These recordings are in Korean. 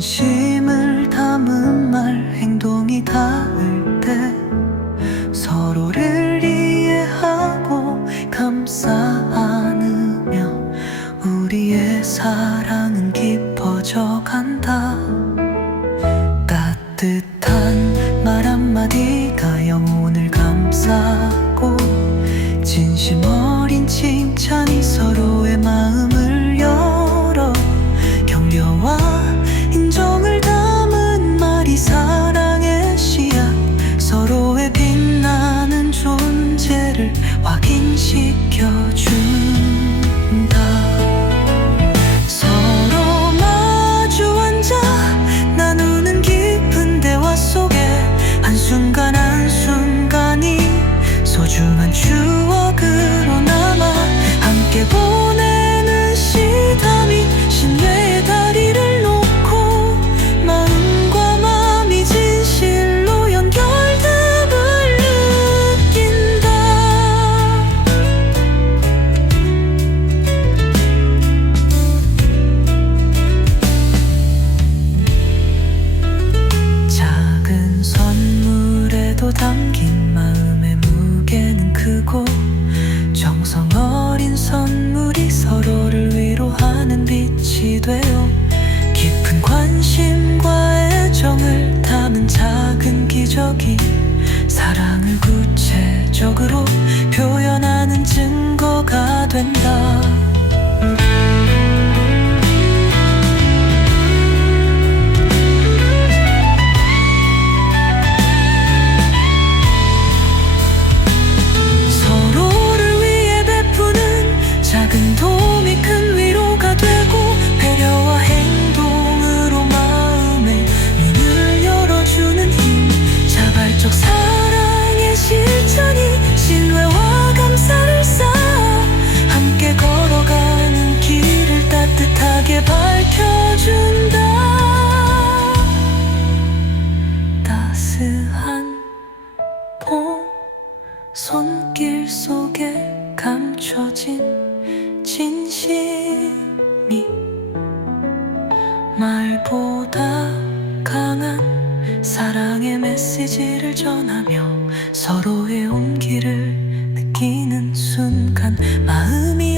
진심을 담은 말 행동이 닿을 때 서로를 이해하고 안으며 우리의 사랑은 깊어져 간다. 따뜻한 말 한마디 확인시켜 담긴 마음의 무게는 크고 정성 어린 선물이 서로를 위로하는 빛이 되어 깊은 관심과 애정을 담은 작은 기적이 사랑을 구체적으로 표현하는 증거가 된다. 말보다 강한 사랑의 메시지를 전하며 서로의 온기를 느끼는 순간 마음이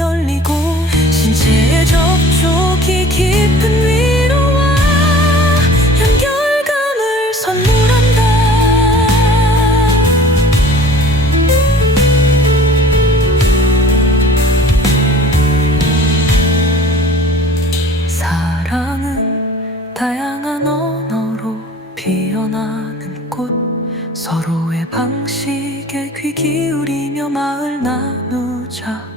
서로의 방식에 귀 기울이며 마을 나누자.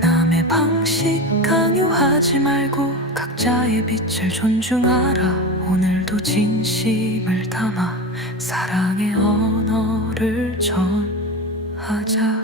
남의 방식 강요하지 말고 각자의 빛을 존중하라. 오늘도 진심을 담아 사랑의 언어를 전하자